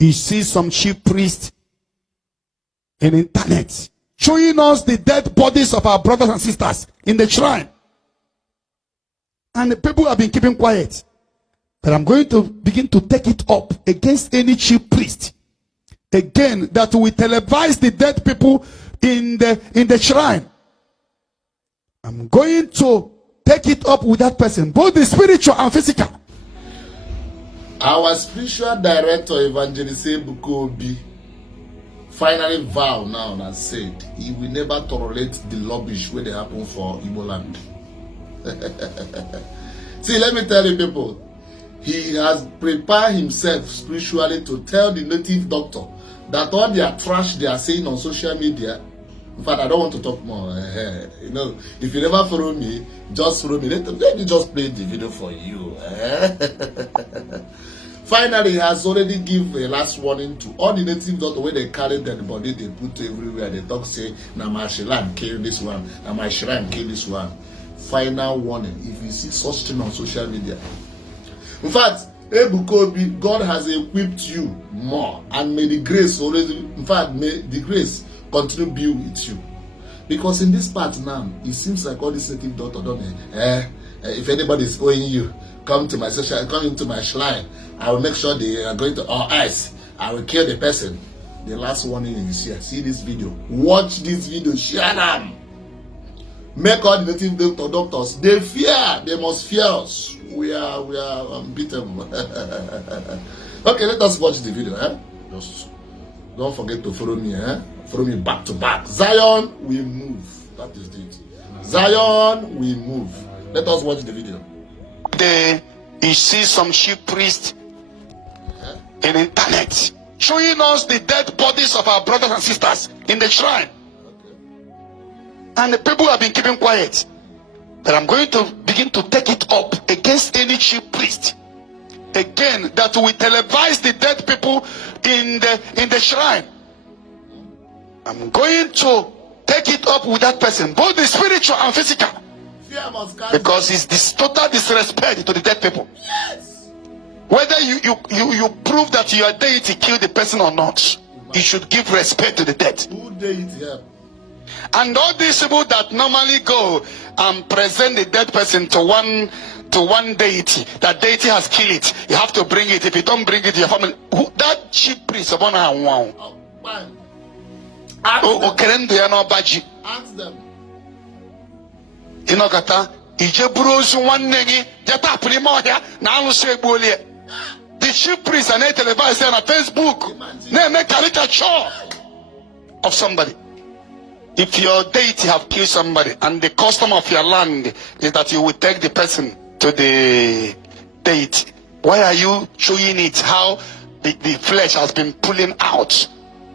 you see some chief priests in internet showing us the dead bodies of our brothers and sisters in the shrine. And the people have been keeping quiet. But I'm going to begin to take it up against any chief priest. Again, that will televise the dead people in the shrine. I'm going to take it up with that person, both the spiritual and physical. Our spiritual director, Evangelist Ebuka, finally vowed now and said he will never tolerate the rubbish where they happen for Igbo land. See, let me tell you people, he has prepared himself spiritually to tell the native doctor that all their trash they are saying on social media. In fact, I don't want to talk more. You know, if you never follow me, just follow me. Let me just play the video for you. Finally, he has already given a last warning to all the native doctors where they carry their body, they put everywhere. They talk say, "Na my shrine kill this one, na my shrine kill this one." Final warning: if you see such thing on social media. In fact, Ebuka, God has equipped you more, and may the grace already, in fact, may the grace continue to be with you. Because in this part now, it seems like all these native doctors don't if anybody is owing you, come to my social, come into my shrine. I will make sure they are going to our eyes. I will kill the person. The last warning is here. See this video. Watch this video. Share them. Make all the native doctors. They fear. They must fear us. We are unbeatable. Okay, let us watch the video. Just don't forget to follow me. Follow me back to back. Zion, we move. That is it. Zion, we move. Let us watch the video. You see some chief priests in internet showing us the dead bodies of our brothers and sisters in the shrine. And the people have been keeping quiet. But I'm going to begin to take it up against any chief priest. Again, that will televise the dead people in the shrine. I'm going to take it up with that person, both the spiritual and physical. Because it's this total disrespect to the dead people. Yes. Whether you prove that your deity killed the person or not, you should give respect to the dead. Who deity help? And all these people that normally go and present the dead person to one deity, that deity has killed it, you have to bring it. If you don't bring it, your family, that chief priest upon her one. Ask them. Inokata ijeburu ozu nwanne gị jeta apụrụ ọhịa na alụsị egbuolie. The chief priest and televised on Facebook na-eme caricature of somebody. If your deity have killed somebody and the custom of your land is that you will take the person to the deity, why are you showing it how the flesh has been pulling out,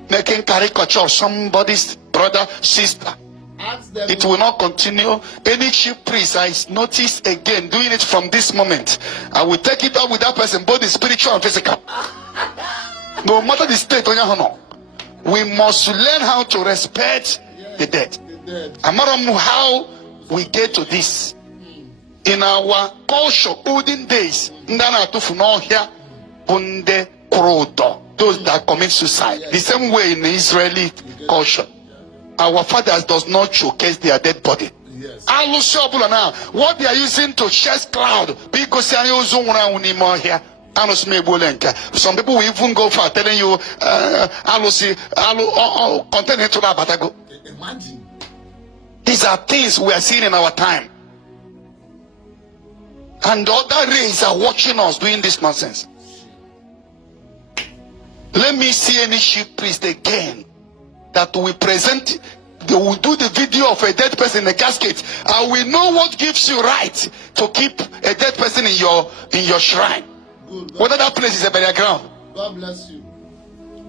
making caricature of somebody's brother, sister? It will not continue. Any chief priest I notice again doing it from this moment, I will take it up with that person, both the spiritual and physical. No matter the state on your honor, we must learn how to respect the dead. I'm not sure how we get to this. In our culture, olden days, those that commit suicide, the same way in the Israeli culture. Our fathers does not showcase their dead body. Yes. What they are using to chase cloud, because some people will even go for telling you Imagine. These are things we are seeing in our time. And other races are watching us doing this nonsense. Let me see any chief priest again that will present, they will do the video of a dead person in a casket, and we know what gives you right to keep a dead person in your shrine. Good. Whether that place is a burial ground. God bless you.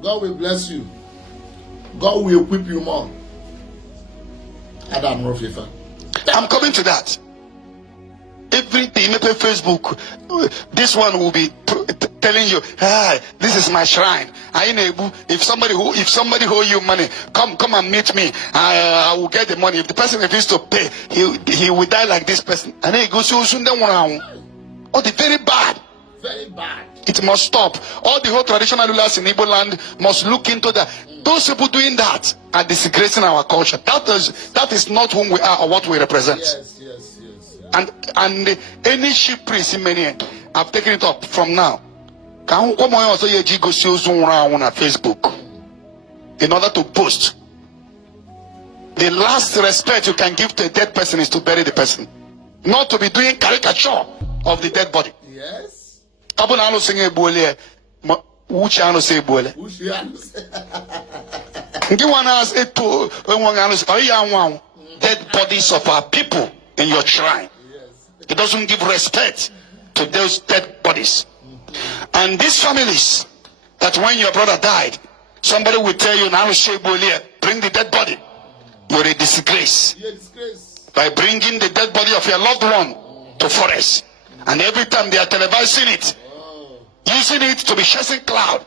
God will bless you. God will equip you more. Adam Rofifa. I'm coming to that. Everything, maybe Facebook, this one will be telling you, this is my shrine. If somebody owe you money, come and meet me. I will get the money. If the person refuses to pay, he will die like this person. And then he goes, oh, the very bad. very bad. It must stop. All the whole traditional rulers in Igbo land must look into that. Those people doing that are disgracing our culture. That is not whom we are or what we represent. Yes, yes, yes. And any chief priest in many, I've taken it up from now. Can you come on also go see on Facebook in order to post? The last respect you can give to a dead person is to bury the person, not to be doing caricature of the dead body. Yes. Abuna sing ebole, uchi ano say ebole. Uchi ano say. Ngi wana as eto when ano say oya dead bodies of our people in your shrine. Yes. It doesn't give respect to those dead bodies. And these families that when your brother died, somebody will tell you now bring the dead body. You're a disgrace. You're a disgrace. By bringing the dead body of your loved one to forest. And every time they are televising it, using it to be chasing cloud.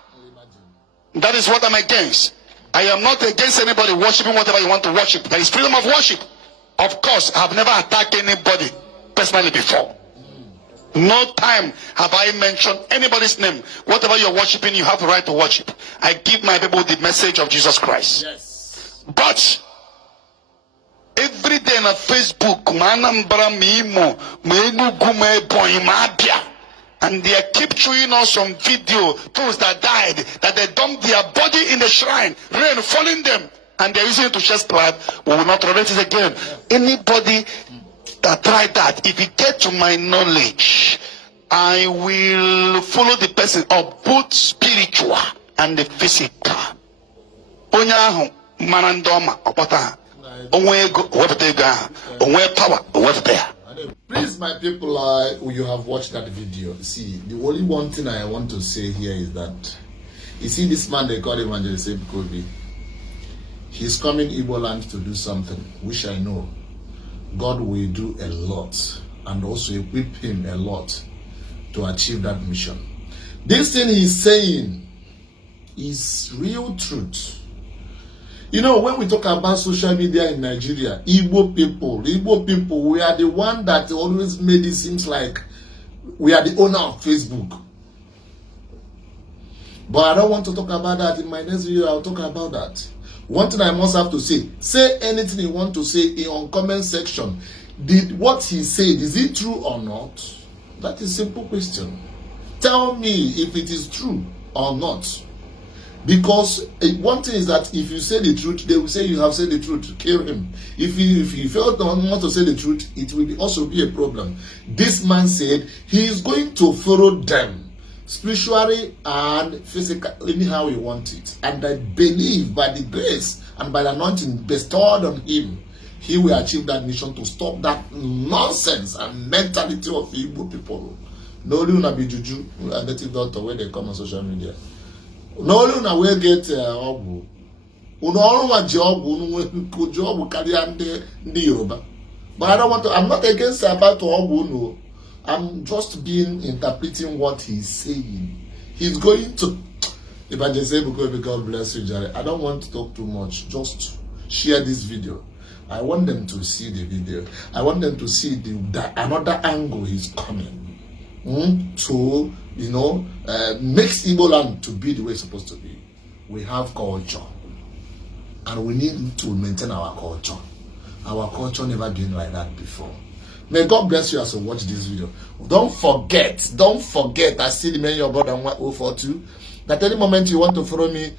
That is what I'm against. I am not against anybody worshiping whatever you want to worship. There is freedom of worship. Of course, I have never attacked anybody personally before. No time have I mentioned anybody's name. Whatever you're worshiping, you have the right to worship. I give my people the message of Jesus Christ. Yes. But every day on Facebook, and they keep showing us some video, those that died, that they dumped their body in the shrine, rain falling them, and they're using it to chest clap. We will not tolerate it again. Anybody that tried that, if it get to my knowledge, I will follow the person of both spiritual and the physical. Onyahu manandoma opata. Please, my people, you have watched that video. See, the only one thing I want to say here is that, you see this man they call Evangelist Ebuka. He's coming Igbo land to do something, which I know God will do a lot and also equip him a lot to achieve that mission. This thing he's saying is real truth. You know, when we talk about social media in Nigeria, Igbo people, we are the one that always made it seems like we are the owner of Facebook. But I don't want to talk about that. In my next video, I'll talk about that. One thing I must have to say anything you want to say in comment section. Did what he said, is it true or not? That is a simple question. Tell me if it is true or not. Because one thing is that if you say the truth, they will say you have said the truth, kill him. If you fail not to say the truth, it will also be a problem. This man said he is going to follow them spiritually and physically, anyhow he wants it. And I believe by the grace and by the anointing bestowed on him, he will achieve that mission to stop that nonsense and mentality of Igbo people. No only una be juju, a native doctor where they come on social media. No only una will get obu. Una all job, una job carry the Yoruba. But I don't want to. I'm not against about obu. No, I'm just interpreting what he's saying. He's going to. Evangelist Ebuka, God bless you, Jerry. I don't want to talk too much. Just share this video. I want them to see the video. I want them to see another angle he's coming. To, you know, makes Igbo land to be the way it's supposed to be. We have culture. And we need to maintain our culture. Our culture never been like that before. May God bless you as you watch this video. Don't forget, I see the many of brother 042, that any moment you want to follow me